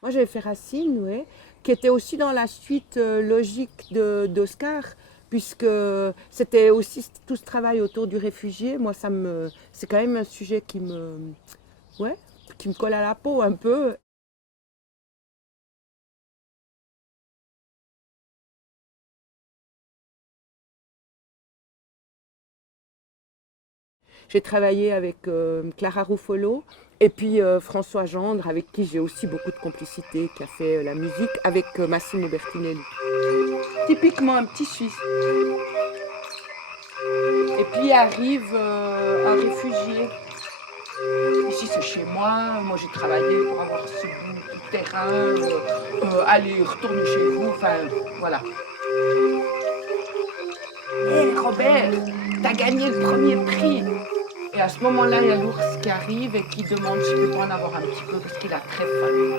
Moi, j'avais fait Racine, ouais, qui était aussi dans la suite logique d'Oscar, puisque c'était aussi tout ce travail autour du réfugié. Moi, c'est quand même un sujet ouais, qui me colle à la peau un peu. J'ai travaillé avec Clara Ruffolo et puis François Gendre, avec qui j'ai aussi beaucoup de complicité, qui a fait la musique, avec Massimo Bertinelli. Typiquement un petit Suisse. Et puis arrive un réfugié. Ici c'est chez moi, moi j'ai travaillé pour avoir ce bout de terrain, allez retournez chez vous, enfin voilà. Hé Robert, t'as gagné le premier prix. Et à ce moment-là, il y a l'ours qui arrive et qui demande si je peux pas en avoir un petit peu parce qu'il a très faim.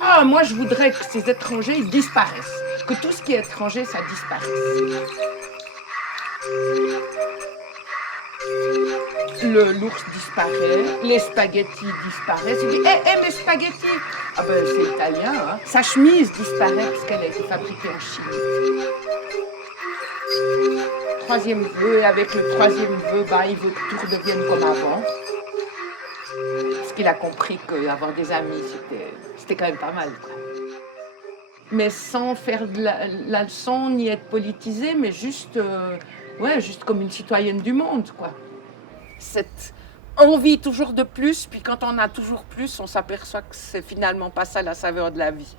Ah, moi je voudrais que ces étrangers ils disparaissent, que tout ce qui est étranger ça disparaisse. L'ours disparaît, les spaghettis disparaissent. Il dit mes spaghettis. Ah ben c'est italien, hein. Sa chemise disparaît parce qu'elle a été fabriquée en Chine. Troisième vœu, et avec le troisième vœu, il veut que tout redevienne comme avant. Parce qu'il a compris qu'avoir des amis, c'était quand même pas mal, quoi. Mais sans faire de la leçon ni être politisé, mais juste, ouais, juste comme une citoyenne du monde, quoi. Cette envie toujours de plus, puis quand on a toujours plus, on s'aperçoit que c'est finalement pas ça la saveur de la vie.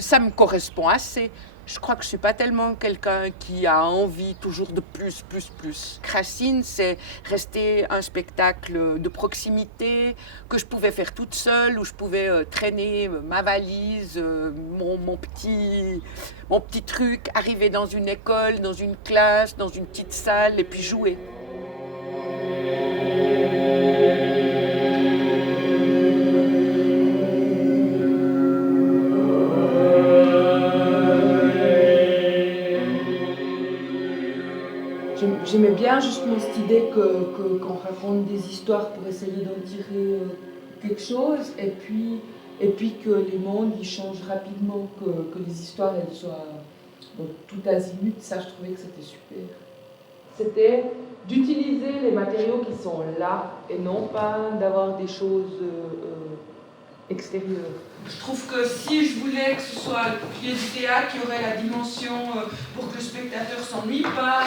Ça me correspond assez. Je crois que je suis pas tellement quelqu'un qui a envie toujours de plus, plus, plus. Racine, c'est rester un spectacle de proximité que je pouvais faire toute seule, où je pouvais traîner ma valise, mon petit truc, arriver dans une école, dans une classe, dans une petite salle et puis jouer. J'aimais bien justement cette idée qu'on raconte des histoires pour essayer d'en tirer quelque chose et puis que les mondes ils changent rapidement, que les histoires elles soient tout azimut, ça je trouvais que c'était super. C'était d'utiliser les matériaux qui sont là et non pas d'avoir des choses extérieures. Je trouve que si je voulais que ce soit une pièce du théâtre qui aurait la dimension pour que le spectateur ne s'ennuie pas,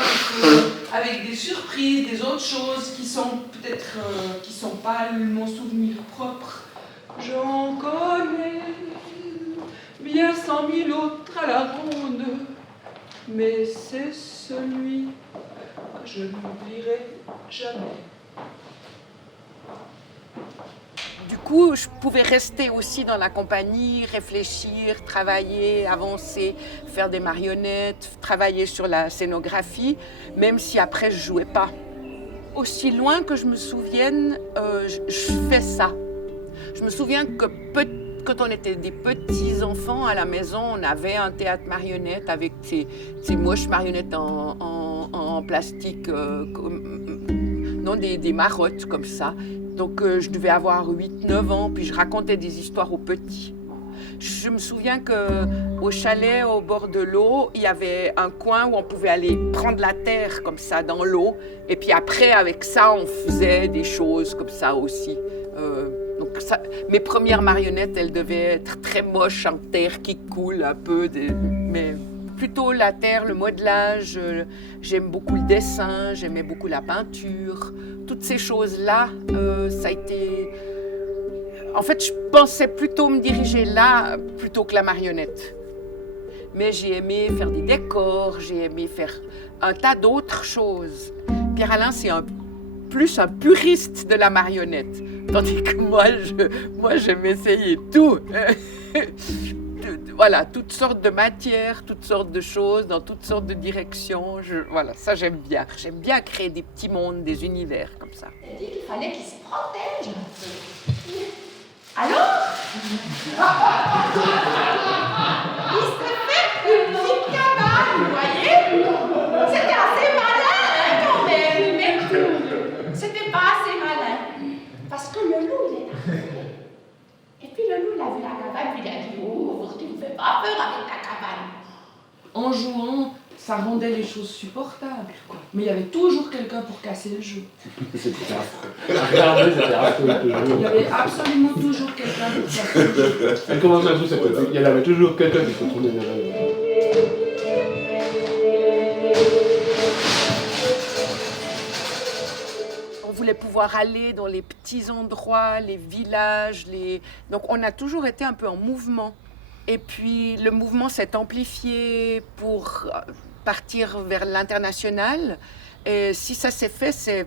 avec des surprises, des autres choses qui sont peut-être qui sont pas mon souvenir propre. J'en connais bien 100 000 autres à la ronde, mais c'est celui que je n'oublierai jamais. Du coup, je pouvais rester aussi dans la compagnie, réfléchir, travailler, avancer, faire des marionnettes, travailler sur la scénographie, même si après je jouais pas. Aussi loin que je me souvienne, je fais ça. Je me souviens que quand on était des petits enfants à la maison, on avait un théâtre marionnette avec ces moches marionnettes en plastique, non, des marottes comme ça. Donc je devais avoir 8-9 ans, puis je racontais des histoires aux petits. Je me souviens qu'au chalet, au bord de l'eau, il y avait un coin où on pouvait aller prendre la terre comme ça dans l'eau. Et puis après, avec ça, on faisait des choses comme ça aussi. Donc ça, mes premières marionnettes, elles devaient être très moches en terre qui coule un peu. Mais plutôt la terre, le modelage. J'aime beaucoup le dessin, j'aimais beaucoup la peinture. Toutes ces choses-là, ça a été... En fait, je pensais plutôt me diriger là plutôt que la marionnette. Mais j'ai aimé faire des décors, j'ai aimé faire un tas d'autres choses. Pierre-Alain, c'est plus un puriste de la marionnette. Tandis que moi j'aime essayer tout. Voilà, toutes sortes de matières, toutes sortes de choses, dans toutes sortes de directions. Voilà, ça j'aime bien. J'aime bien créer des petits mondes, des univers comme ça. Elle dit qu'il fallait qu'il se protège un peu. Alors il s'est fait une petite cabane, vous voyez? C'était assez malin, hein, quand même, mais c'était pas assez malin. Parce que le loup, il est arrivé. Et puis le loup, il a vu la pas peur avec ta cabane. En jouant, ça rendait les choses supportables, quoi. Mais il y avait toujours quelqu'un pour casser le jeu. C'était affreux. C'était affreux, Il y avait absolument toujours quelqu'un pour casser le jeu. Elle commence à jouer cette fois. Il y avait toujours quelqu'un qui se tournait vers elle. On voulait pouvoir aller dans les petits endroits, les villages, donc on a toujours été un peu en mouvement. Et puis le mouvement s'est amplifié pour partir vers l'international. Et si ça s'est fait, c'est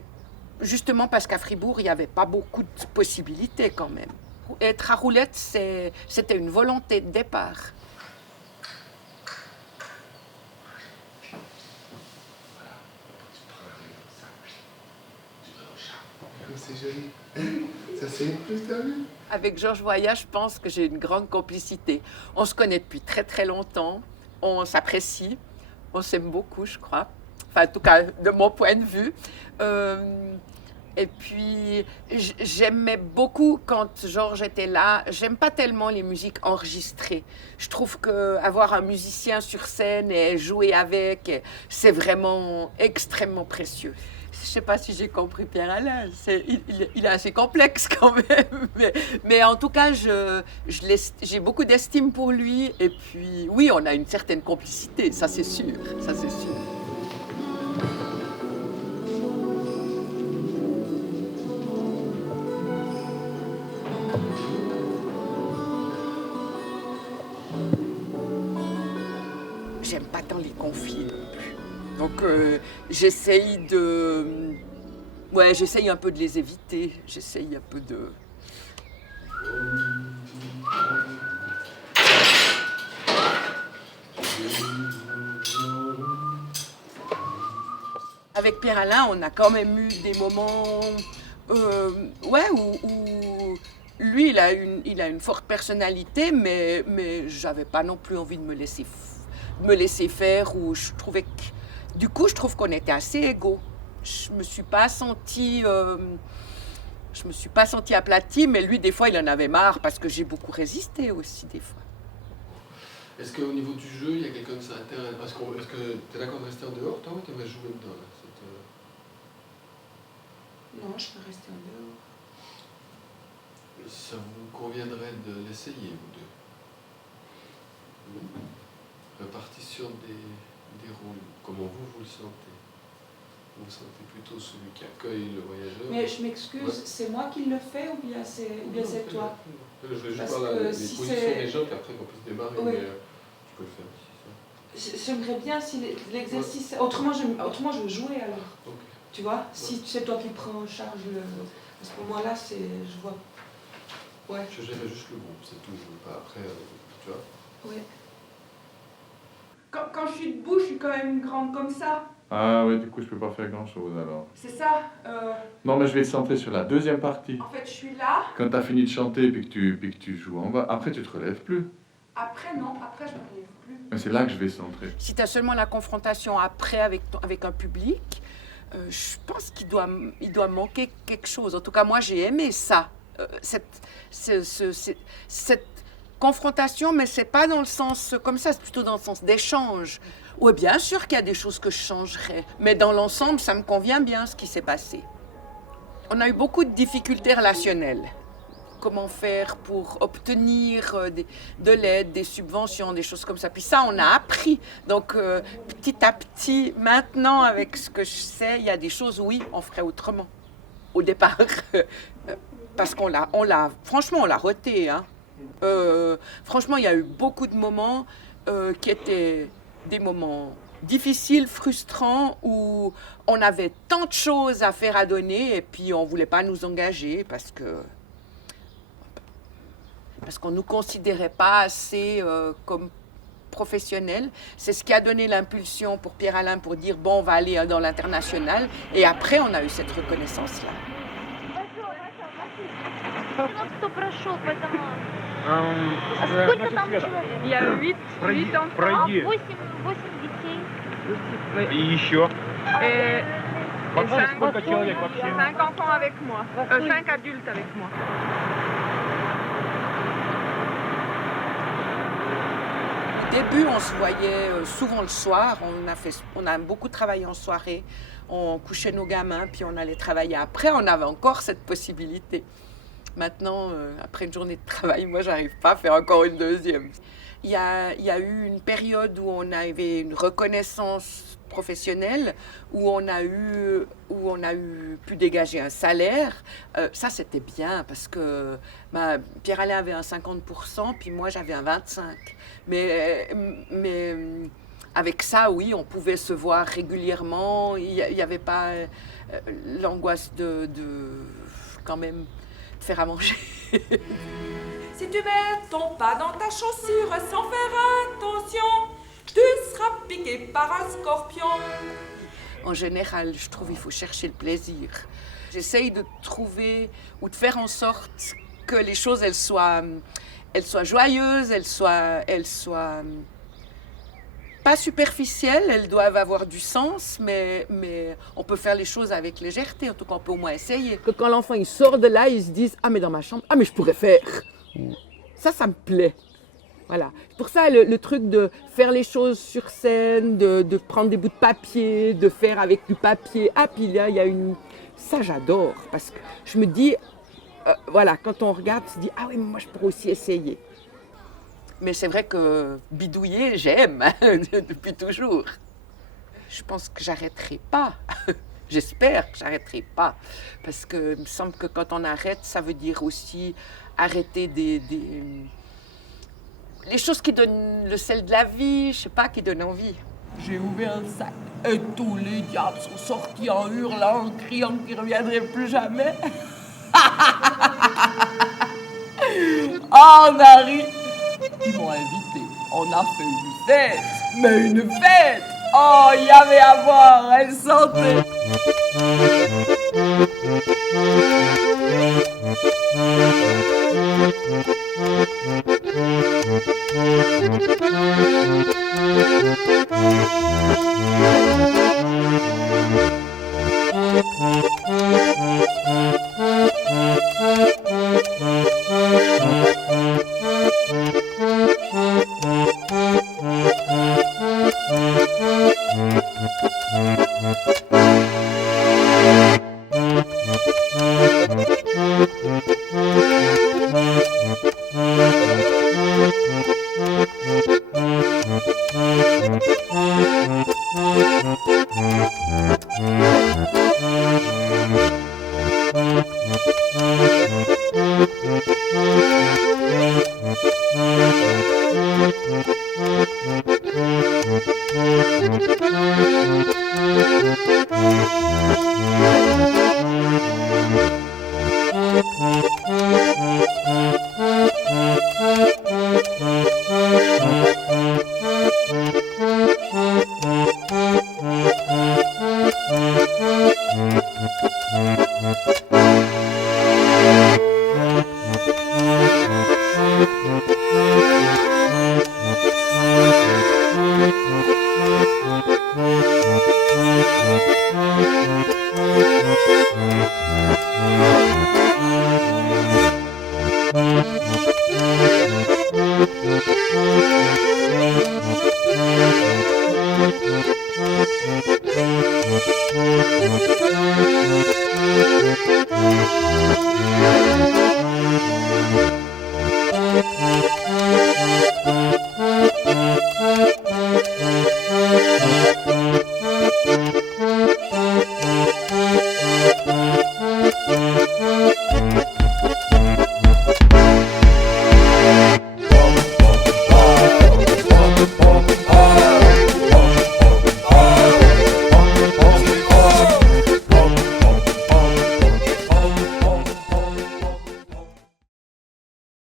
justement parce qu'à Fribourg, il n'y avait pas beaucoup de possibilités quand même. Être à Roulette, c'était une volonté de départ. C'est joli. Ça c'est une plus, t'as vu? Avec Georges Voyage, je pense que j'ai une grande complicité. On se connaît depuis très très longtemps, on s'apprécie, on s'aime beaucoup, je crois. Enfin, en tout cas, de mon point de vue. Et puis, j'aimais beaucoup quand Georges était là. J'aime pas tellement les musiques enregistrées. Je trouve qu'avoir un musicien sur scène et jouer avec, c'est vraiment extrêmement précieux. Je sais pas si j'ai compris Pierre-Alain, il est assez complexe quand même, mais en tout cas, j'ai beaucoup d'estime pour lui, et puis oui, on a une certaine complicité, ça c'est sûr, ça c'est sûr. J'aime pas tant les conflits non plus. Donc j'essaye un peu de les éviter. J'essaye un peu de... Avec Pierre-Alain, on a quand même eu des moments où lui, il a une forte personnalité, mais j'avais pas non plus envie de me laisser faire, ou je trouvais que... Du coup, je trouve qu'on était assez égaux. Je me suis pas sentie aplatie, mais lui, des fois, il en avait marre parce que j'ai beaucoup résisté aussi, des fois. Est-ce qu'au niveau du jeu, il y a quelqu'un de ça intéresse? Est-ce que tu es d'accord de rester en dehors, toi, ou tu aimerais jouer dedans là, Non, je peux rester en dehors. Ça vous conviendrait de l'essayer, vous deux? Repartir sur des rôles. Comment vous le sentez? Vous vous sentez plutôt celui qui accueille le voyageur? Mais je m'excuse, ouais. C'est moi qui le fais ou bien c'est toi? Je vais juste voir les positions des gens, qu'après qu'on puisse démarrer, oui. Mais je peux le faire aussi. J'aimerais bien si l'exercice... Ouais. Autrement, je veux jouer alors. Okay. Tu vois, si c'est toi qui prends en charge à ce moment-là, je vois... Ouais. Je gérerai juste le groupe, c'est tout. Je veux pas après, tu vois. Ouais. Quand je suis debout, je suis quand même grande comme ça. Ah oui, du coup, je peux pas faire grand-chose alors. C'est ça. Non, mais je vais te centrer sur la deuxième partie. En fait, je suis là. Quand tu as fini de chanter puis que tu joues en bas, après tu te relèves plus. Après, non, après je me relève plus. Mais c'est là que je vais centrer. Si tu as seulement la confrontation après avec un public, je pense qu'il doit manquer quelque chose. En tout cas, moi, j'ai aimé ça. Cette confrontation, mais c'est pas dans le sens comme ça, c'est plutôt dans le sens d'échange. Oui, bien sûr qu'il y a des choses que je changerais, mais dans l'ensemble, ça me convient bien ce qui s'est passé. On a eu beaucoup de difficultés relationnelles. Comment faire pour obtenir de l'aide, des subventions, des choses comme ça. Puis ça, on a appris. Donc, petit à petit, maintenant, avec ce que je sais, il y a des choses, oui, on ferait autrement. Au départ, parce franchement, on l'a reté, hein. Franchement, il y a eu beaucoup de moments qui étaient des moments difficiles, frustrants, où on avait tant de choses à faire, à donner, et puis on ne voulait pas nous engager parce qu'on ne nous considérait pas assez comme professionnels. C'est ce qui a donné l'impulsion pour Pierre-Alain pour dire bon, on va aller dans l'international, et après on a eu cette reconnaissance-là. Il y a 8 enfants. 8 детей. И еще? Et 5 enfants avec moi. 5 adultes avec moi. début, on se voyait souvent le soir. On a beaucoup travaillé en soirée. On couchait nos gamins, puis on allait travailler après. On avait encore cette possibilité. Maintenant, après une journée de travail, moi, j'arrive pas à faire encore une deuxième. Il y a eu une période où on avait une reconnaissance professionnelle, où on a pu dégager un salaire. Ça, c'était bien parce que Pierre-Alain avait un 50%, puis moi, j'avais un 25%. Mais avec ça, oui, on pouvait se voir régulièrement. Il n'y avait pas l'angoisse de quand même de faire à manger. Si tu mets ton pas dans ta chaussure sans faire attention, tu seras piqué par un scorpion. En général, je trouve qu'il faut chercher le plaisir. J'essaye de trouver ou de faire en sorte que les choses, elles soient joyeuses, elles soient pas superficielles, elles doivent avoir du sens, mais on peut faire les choses avec légèreté, en tout cas on peut au moins essayer. Que quand l'enfant il sort de là, il se dise « Ah mais dans ma chambre, ah mais je pourrais faire ». Ça me plaît. Voilà. Pour ça, le truc de faire les choses sur scène, de prendre des bouts de papier, de faire avec du papier. Ah, puis là, il y a une... Ça, j'adore. Parce que je me dis, voilà, quand on regarde, on se dit, ah oui, moi, je pourrais aussi essayer. Mais c'est vrai que bidouiller, j'aime, depuis toujours. Je pense que j'arrêterai pas. J'espère que j'arrêterai pas. Parce que il me semble que quand on arrête, ça veut dire aussi arrêter les choses qui donnent le sel de la vie, je sais pas, qui donnent envie. J'ai ouvert le sac et tous les diables sont sortis en hurlant, en criant qu'ils ne reviendraient plus jamais. Oh, Marie, ils m'ont invité. On a fait une fête, mais une fête. Oh, il y avait à boire, elle sentait.